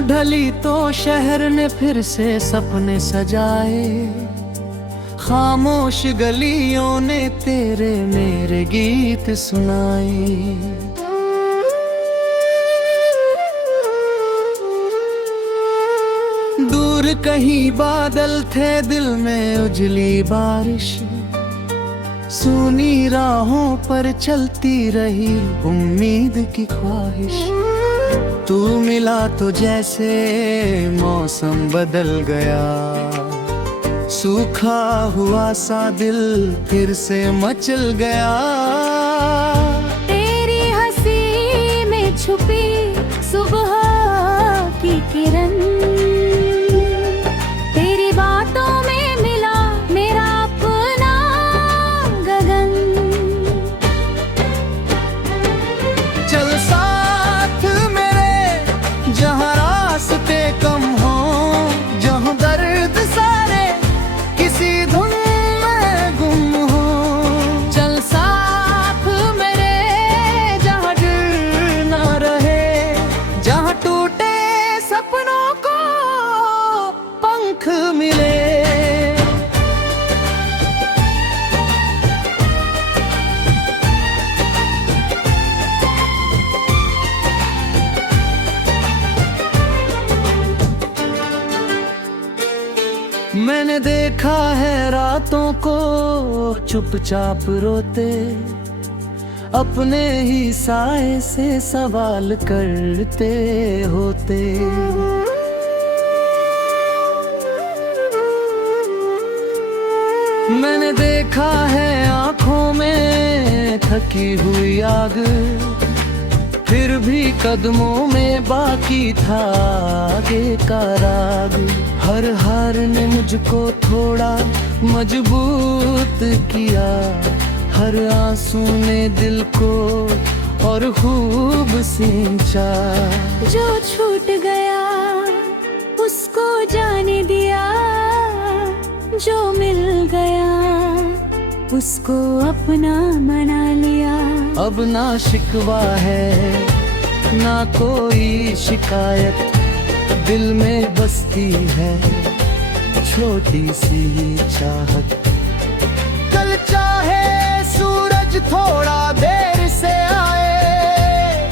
ढली तो शहर ने फिर से सपने सजाए, खामोश गलियों ने तेरे मेरे गीत सुनाए। दूर कहीं बादल थे, दिल में उजली बारिश, सूनी राहों पर चलती रही उम्मीद की ख्वाहिश। तू मिला तो जैसे मौसम बदल गया, सूखा हुआ सा दिल फिर से मचल गया। तेरी हंसी में छुपी सुबह की किरण, तेरी बातों में मिला मेरा अपना गगन। चल साथ मेरे जहाँ रास्ते कम हो, जहाँ दर्द सारे किसी धुन में गुम हो। चल साथ मेरे जहाँ डर ना रहे, जहाँ टूटे सपनों को पंख मिले। मैंने देखा है रातों को चुपचाप रोते, अपने ही साए से सवाल करते होते। मैंने देखा है आंखों में थकी हुई आग, फिर भी कदमों में बाकी था आगे का राग। हर हार ने मुझको थोड़ा मजबूत किया, हर आंसू ने दिल को और खूब सींचा। जो छूट गया उसको जाने दिया, जो मिल गया उसको अपना मना लिया। अब ना शिकवा है ना कोई शिकायत, दिल में बसती है छोटी सी चाहत। कल चाहे सूरज थोड़ा देर से आए,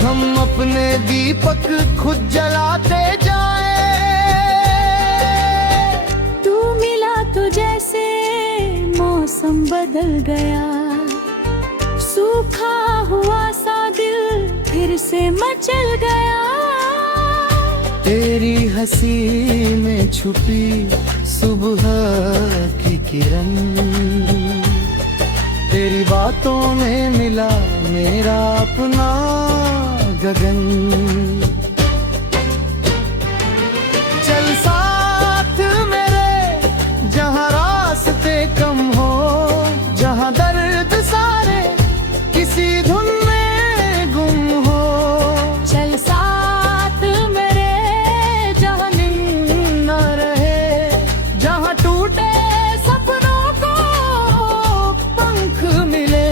हम अपने दीपक खुद जलाते जाए। तू मिला तो जैसे मौसम बदल गया, सूखा हुआ सा दिल फिर से मचल गया। तेरी हंसी में छुपी सुबह की किरण, तेरी बातों में मिला मेरा अपना गगन। चल साथ मेरे जहाँ रास्ते कम हो, जहाँ दर्द सारे किसी धुन में गुम हो। चल साथ मेरे जहाँ नींद न रहे, जहाँ टूटे सपनों को पंख मिले।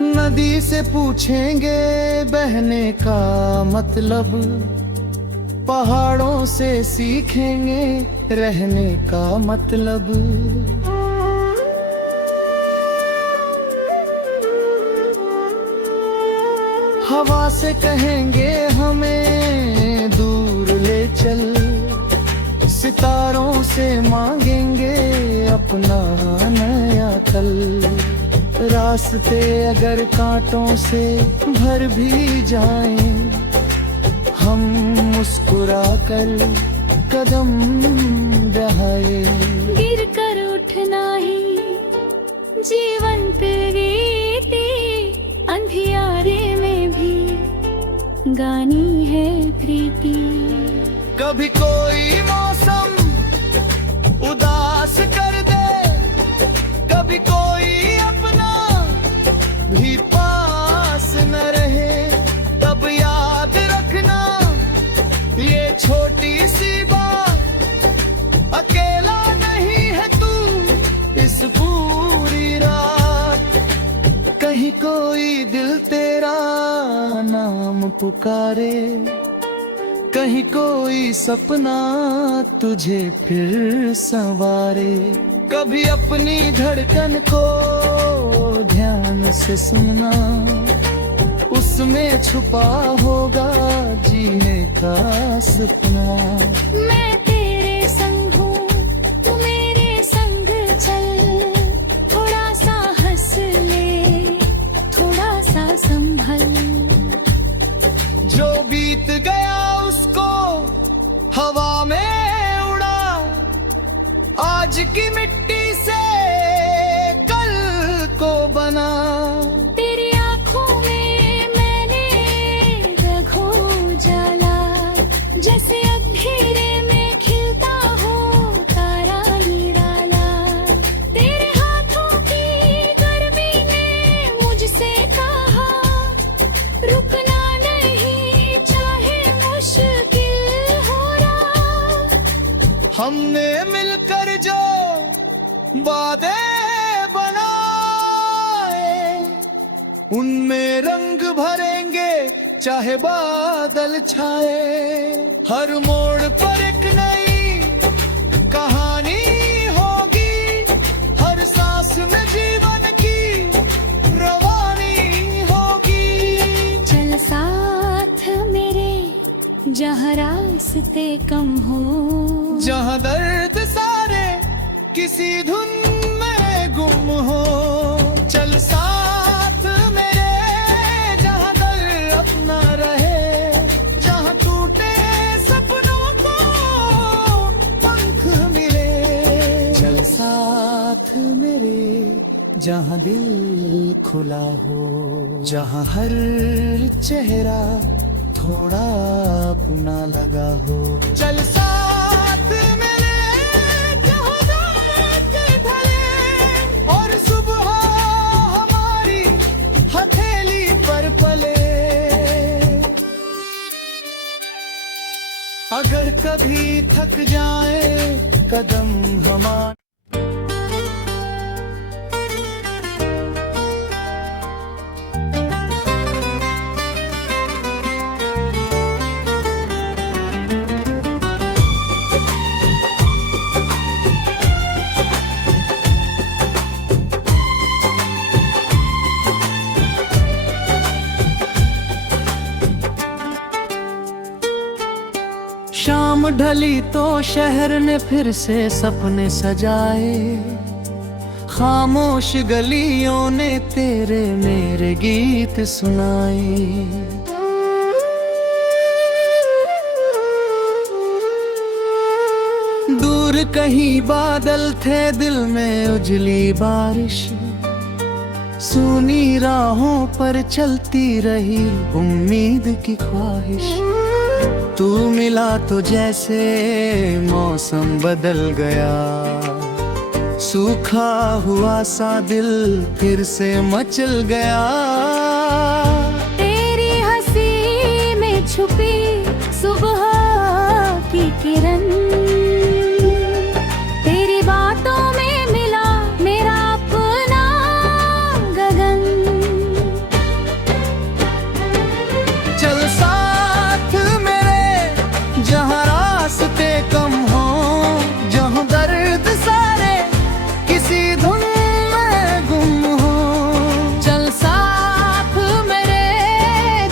नदी से पूछेंगे बहने का मतलब, पहाड़ों से सीखेंगे रहने का मतलब। हवा से कहेंगे हमें दूर ले चल, सितारों से मांगेंगे अपना नया कल। रास्ते अगर कांटों से भर भी जाएं, हम मुस्कुरा कर कदम बढ़ाए। गिर कर उठना ही जीवन पे रीति, अंधियारे में भी गानी है प्रीति। कभी कोई मौसम उदास कर दे, कभी कोई अपना भी पास न रहे, तब याद रखना ये छोटी पुकारे, कहीं कोई सपना तुझे फिर संवारे। कभी अपनी धड़कन को ध्यान से सुनना, उसमें छुपा होगा जीने का सपना। मैं तेरे संग हूँ, तू मेरे संग चल, थोड़ा सा हंस ले, थोड़ा सा संभल। जो बीत गया उसको हवा में उड़ा, आज की मिट्टी से कल को बना। तेरी आँखों में मैंने रखो जाला, जैसे अंधेरे में खिलता हो तारा निराला। तेरे हाथों की गर्मी ने मुझसे कहा, रुकना नहीं चाहे मुश्किल हो रहा। हमने मिलकर जो वादे बनाए, उनमें रंग भरेंगे चाहे बादल छाए। हर मोड़ पर एक नई कहानी होगी, हर सांस में जीवन की रवानी होगी। चल साथ मेरे, जहाँ रास्ते कम हो, जहाँ दर्द सारे किसी धुन में गुम हो। चल साथ मेरे, जहाँ दर्द अपना रहे, जहाँ टूटे सपनों को पंख मिले। चल साथ मेरे, जहाँ दिल खुला हो, जहाँ हर चेहरा थोड़ा अपना लगा हो। चल साथ मेरे, जहाँ रात ढले और सुबह हमारी हथेली पर पले। अगर कभी थक जाए कदम हमारे, शाम ढली तो शहर ने फिर से सपने सजाए। खामोश गलियों ने तेरे मेरे गीत सुनाए। दूर कहीं बादल थे, दिल में उजली बारिश, सूनी राहों पर चलती रही उम्मीद की ख्वाहिश। तू मिला तो जैसे मौसम बदल गया, सूखा हुआ सा दिल फिर से मचल गया। तेरी हंसी में छुपी सुबह की किरण, तेरी बातों में मिला मेरा अपना गगन। चल साथ मेरे, जहाँ रास्ते कम हो, जहाँ दर्द सारे किसी धुन में गुम हो। चल साथ मेरे,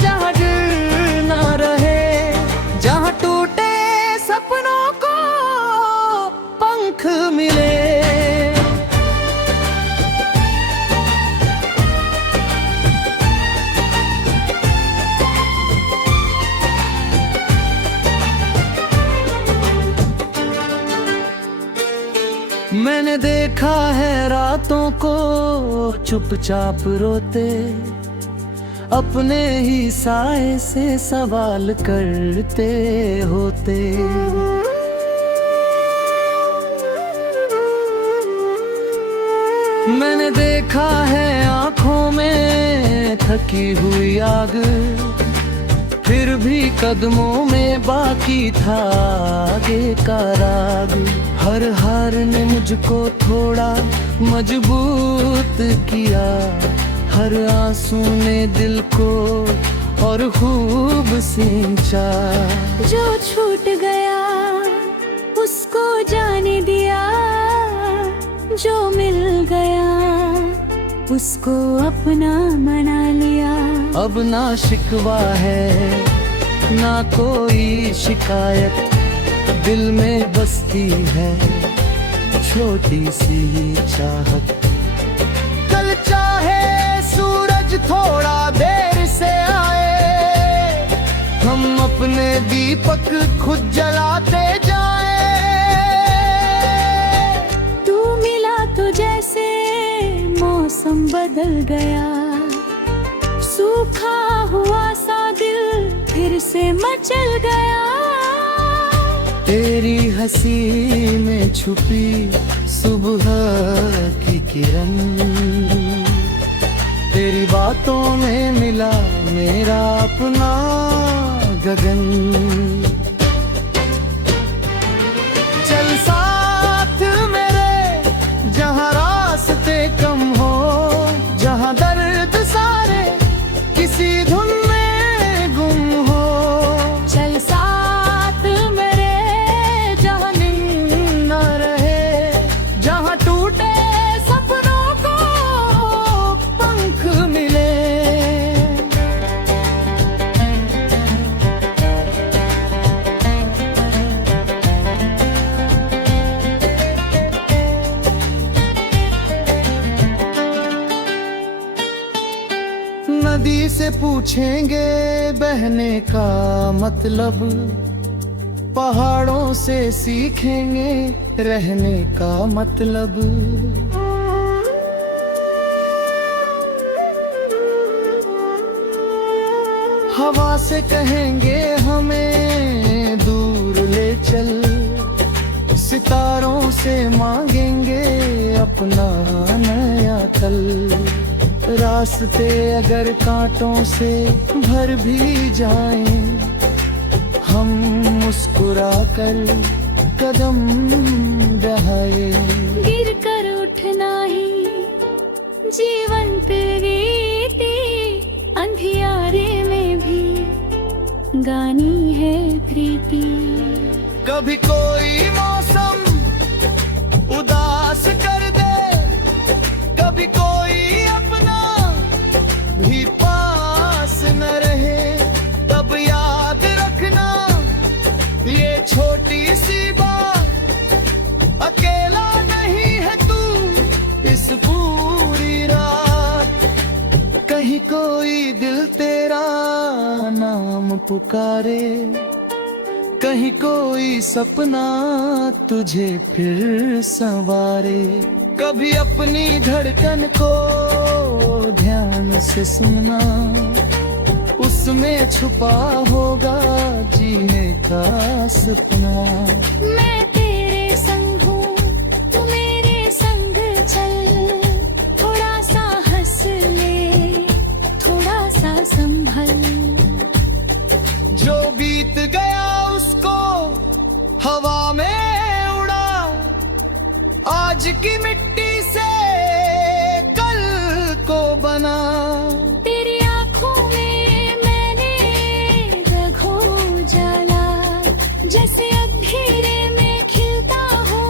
जहाँ डर ना रहे, जहाँ टूटे सपनों को पंख मिले। मैंने देखा है रातों को चुपचाप रोते, अपने ही साए से सवाल करते होते। मैंने देखा है आंखों में थकी हुई आग, फिर भी कदमों में बाकी था आगे का राग। हर हार ने मुझको थोड़ा मजबूत किया, हर आंसू ने दिल को और खूब सींचा। जो छूट गया उसको जाने दिया, जो मिल गया उसको अपना मना लिया। अब ना शिकवा है ना कोई शिकायत, दिल में बसती है छोटी सी चाहत। कल चाहे सूरज थोड़ा देर से आए, हम अपने दीपक खुद जलाते जाए। तू मिला तो जैसे मौसम बदल गया, सूखा हुआ सा दिल फिर से मचल गया। तेरी हंसी में छुपी सुबह की किरण, तेरी बातों में मिला मेरा अपना गगन। चल साथ मेरे जहाँ रास्ते कम हो, जहाँ दर्द सारे किसी धुन में गुम हो। चल साथ मेरे जहाँ नींद न रहे, जहाँ टूटे सपनों को पंख मिले। नदी से पूछेंगे बहने का मतलब, पहाड़ों से सीखेंगे रहने का मतलब। हवा से कहेंगे हमें दूर ले चल, सितारों से मांगेंगे अपना नया कल। रास्ते अगर कांटों से भर भी जाएं, हम मुस्कुरा कर कदम बढ़ाए। गिर कर उठना ही जीवन पे रीति, अंधियारे में भी गानी है प्रीति। कभी कोई मौसम उदास कर दे, कभी कोई अपना भी पास न रहे, तब याद रखना ये छोटी सी बात, अकेला नहीं है तू इस पूरी रात। कहीं कोई दिल तेरा नाम पुकारे, कहीं कोई सपना तुझे फिर संवारे। कभी अपनी धड़कन को ध्यान से सुनना, उसमें छुपा होगा जीने का सपना। मैं तेरे संग हूँ, तू मेरे संग चल, थोड़ा सा हंस ले, थोड़ा सा संभल। जो बीत गया उसको हवा में उड़ा, आज की मिट्टी से कल को बना। तेरी आँखों में मैंने रखो जाला, जैसे अंधेरे में खिलता हो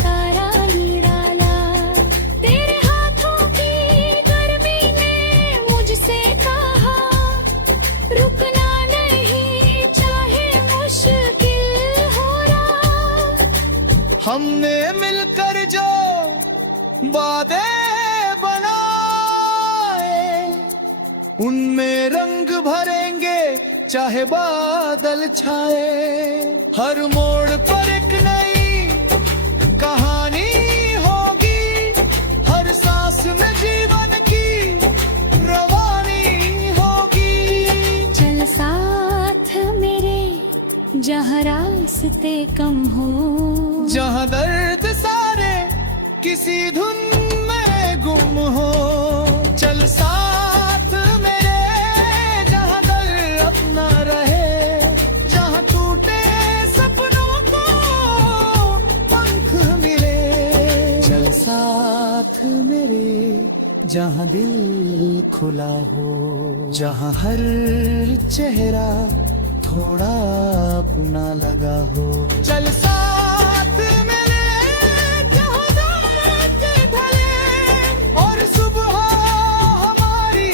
तारा निराला। तेरे हाथों की गर्मी ने मुझसे कहा, रुकना नहीं चाहे मुश्किल हो रहा। हमने मिलकर जो वादे बनाए, उनमें रंग भरेंगे चाहे बादल छाए। हर मोड़ पर एक नई कहानी होगी, हर सांस में जीवन की रवानी होगी। चल साथ मेरे जहाँ रास्ते कम हो, जहाँ दर्द सारे किसी धुन में गुम हो। चल साथ मेरे जहाँ दर्द अपना रहे, जहाँ टूटे सपनों को पंख मिले। चल साथ मेरे जहाँ दिल खुला हो, जहाँ हर चेहरा थोड़ा अपना लगा हो। चल साथ मेरे जहाँ रात ढले और सुबह हमारी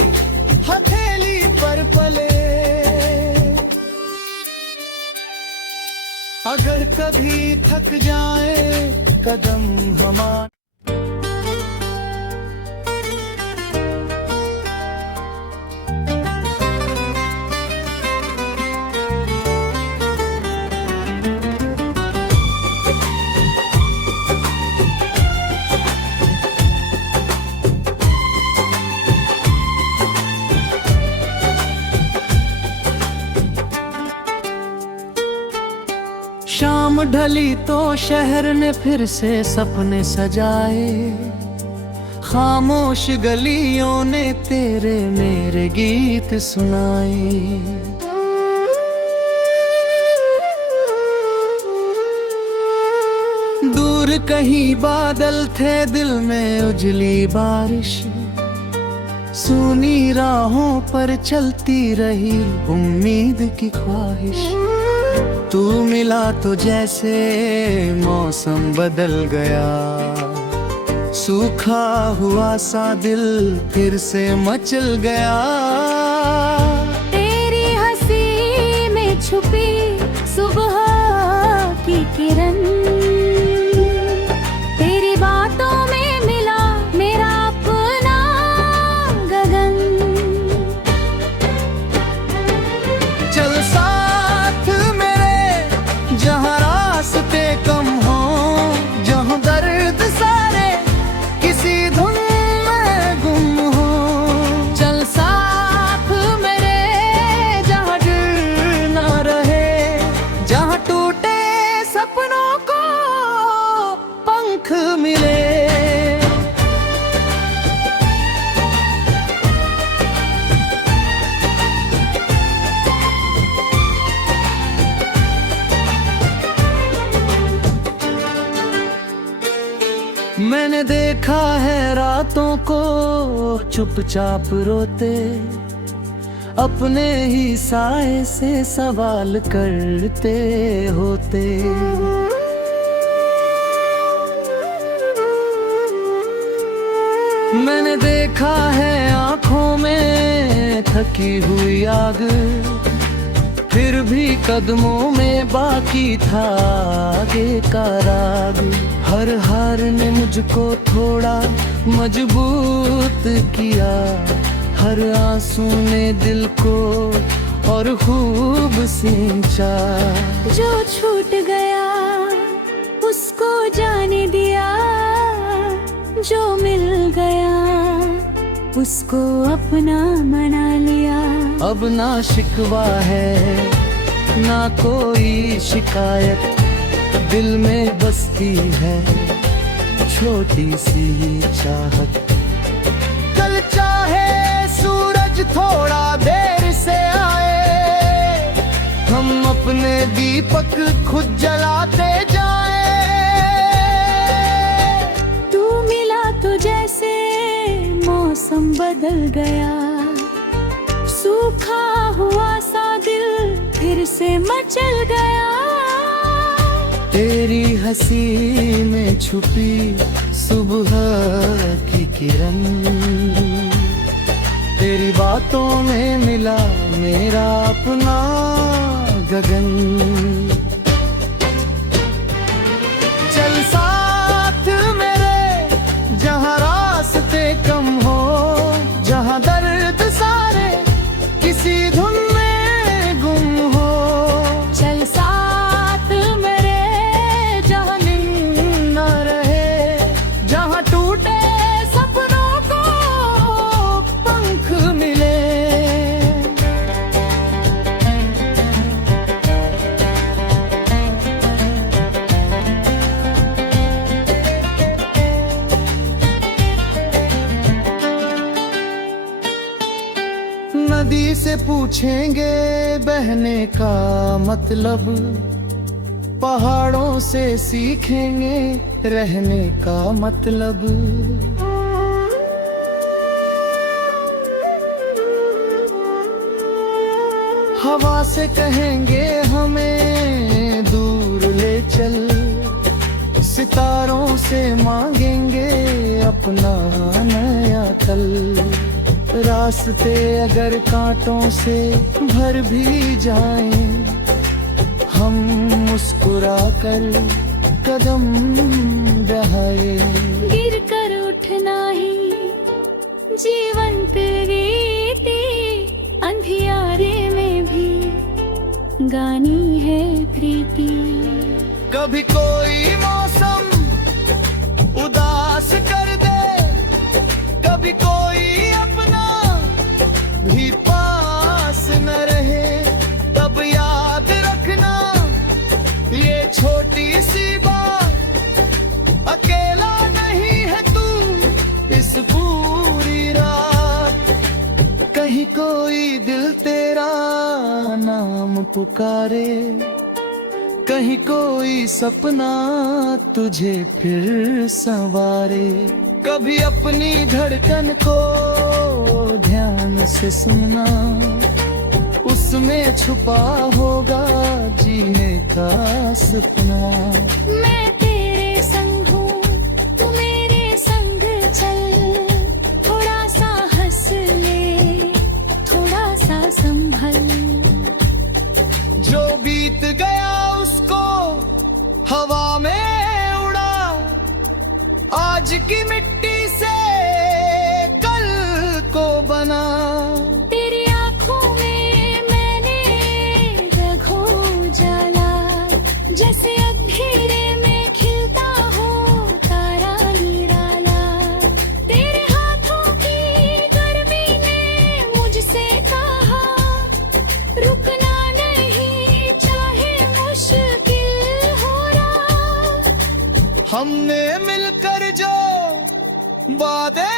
हथेली पर पले। अगर कभी थक जाए कदम हमारे, शाम ढली तो शहर ने फिर से सपने सजाए। खामोश गलियों ने तेरे मेरे गीत सुनाए। दूर कहीं बादल थे, दिल में उजली बारिश। सूनी राहों पर चलती रही उम्मीद की ख्वाहिश। तू मिला तो जैसे मौसम बदल गया, सूखा हुआ सा दिल फिर से मचल गया। तेरी हंसी में छुपी सुबह की किरण, तेरी बातों में मिला मेरा अपना गगन। चल साथ मेरे जहाँ रास्ते कम हो, जहाँ दर्द सारे किसी धुन में गुम हो। चल साथ मेरे जहाँ डर ना रहे, जहाँ टूटे सपनों को पंख मिले। मैंने देखा है रातों को चुपचाप रोते, अपने ही साए से सवाल करते होते। मैंने देखा है आंखों में थकी हुई आग, फिर भी कदमों में बाकी था आगे का राग। हर हार ने मुझको थोड़ा मजबूत किया, हर आंसू ने दिल को और खूब सींचा। जो छूट गया उसको जाने दिया, जो मिल गया उसको अपना मना लिया। अब ना शिकवा है ना कोई शिकायत, दिल में बसती है छोटी सी चाहत। कल चाहे सूरज थोड़ा देर से आए, हम अपने दीपक खुद जलाते जाए। तू मिला तो जैसे मौसम बदल गया, सूखा हुआ सा दिल फिर से मचल गया। तेरी हंसी में छुपी सुबह की किरण, तेरी बातों में मिला मेरा अपना गगन। चल साथ मेरे जहाँ रास्ते कम हो, जहाँ दर्द सारे किसी धुन में गुम हो। चल साथ मेरे जहाँ नींद न रहे, जहाँ टूटे सपनों को पंख मिले। नदी से पूछेंगे बहने का मतलब, पहाड़ों से सीखेंगे रहने का मतलब। हवा से कहेंगे हमें दूर ले चल, सितारों से मांगेंगे अपना नया तल। रास्ते अगर कांटों से भर भी जाएं, हम मुस्कुरा कर कदम बढ़ाए। गिर कर उठना ही जीवन की रीति, अंधियारे में भी गानी है प्रीति। कभी कोई मौसम उदास कर दे, कभी कोई अपना भी पास न रहे, तब याद रखना ये छोटी सी बात, अकेला नहीं है तू इस पूरी रात। कहीं कोई दिल तेरा नाम पुकारे, कहीं कोई सपना तुझे फिर संवारे। कभी अपनी धड़कन को ध्यान से सुनना, उसमें छुपा होगा जीने का सपना। मैं तेरे संग हूँ, तू मेरे संग चल, थोड़ा सा हंस ले, थोड़ा सा संभल। जो बीत गया उसको हवा में उड़ा, आज की मिट्टी से कल को बना। तेरी आँखों में मैंने रखो जाला, जैसे अंधेरे में खिलता हो तारा निराला। तेरे हाथों की गर्मी ने मुझसे कहा, रुकना नहीं चाहे मुश्किल हो रहा। हमने मिलकर जो वादे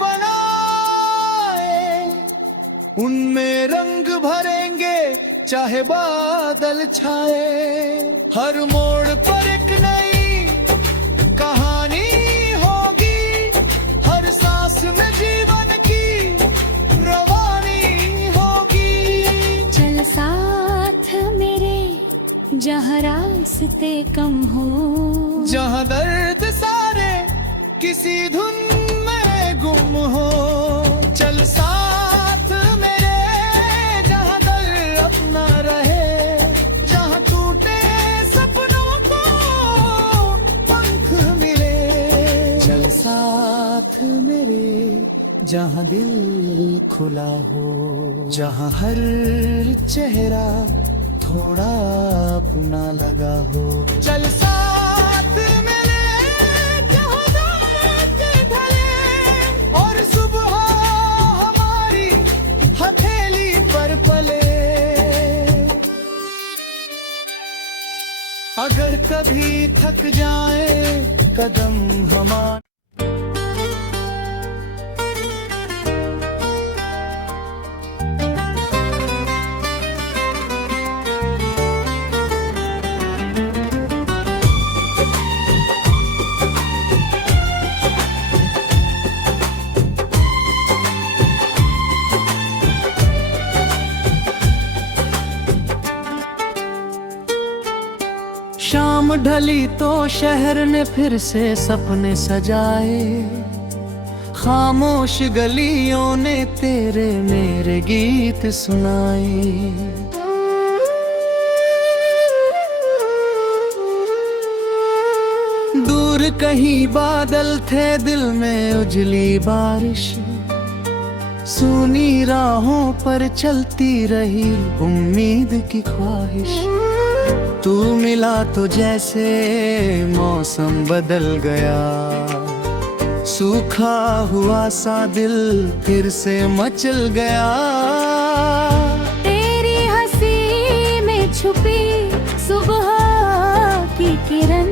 बनाए, उनमें रंग भरेंगे चाहे बादल छाए। हर मोड़ पर एक नई कहानी होगी, हर सांस में जीवन की रवानी होगी। चल साथ मेरे जहाँ रास्ते कम हो, जहाँ दर्द सारे किसी धुन में गुम हो। चल साथ मेरे जहाँ दर्द अपना रहे, जहाँ टूटे सपनों को पंख मिले। चल साथ मेरे जहाँ दिल खुला हो, जहाँ हर चेहरा थोड़ा अपना लगा हो। चल साथ मेरे जहाँ रात ढले, और सुबह हमारी हथेली पर पले। अगर कभी थक जाए कदम हमारे, शाम ढली तो शहर ने फिर से सपने सजाए। खामोश गलियों ने तेरे मेरे गीत सुनाए। दूर कहीं बादल थे, दिल में उजली बारिश। सूनी राहों पर चलती रही उम्मीद की ख्वाहिश। तू मिला तो जैसे मौसम बदल गया, सूखा हुआ सा दिल फिर से मचल गया। तेरी हंसी में छुपी सुबह की किरण,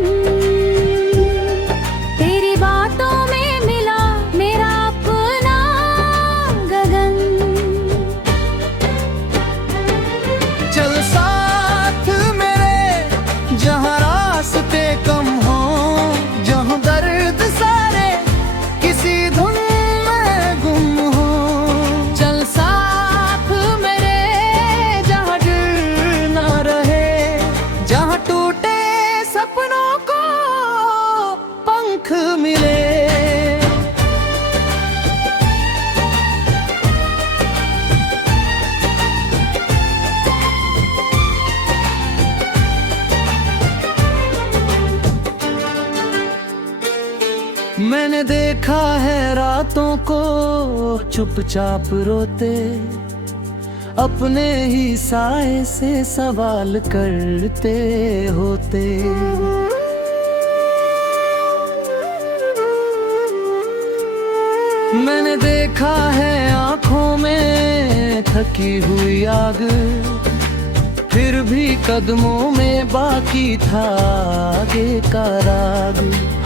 तेरी बातों में मिला मेरा अपना गगन। चल साथ मेरे जहाँ रास्ते कम हो, जहाँ दर्द सारे किसी धुन में गुम हो। चल साथ मैंने देखा है रातों को चुपचाप रोते, अपने ही साए से सवाल करते होते। मैंने देखा है आंखों में थकी हुई आग, फिर भी कदमों में बाकी था आगे का राग।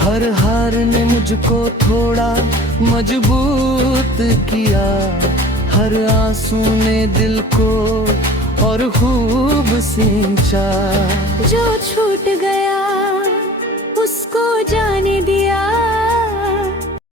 हर हार ने मुझको थोड़ा मजबूत किया, हर आंसू ने दिल को और खूब सींचा। जो छूट गया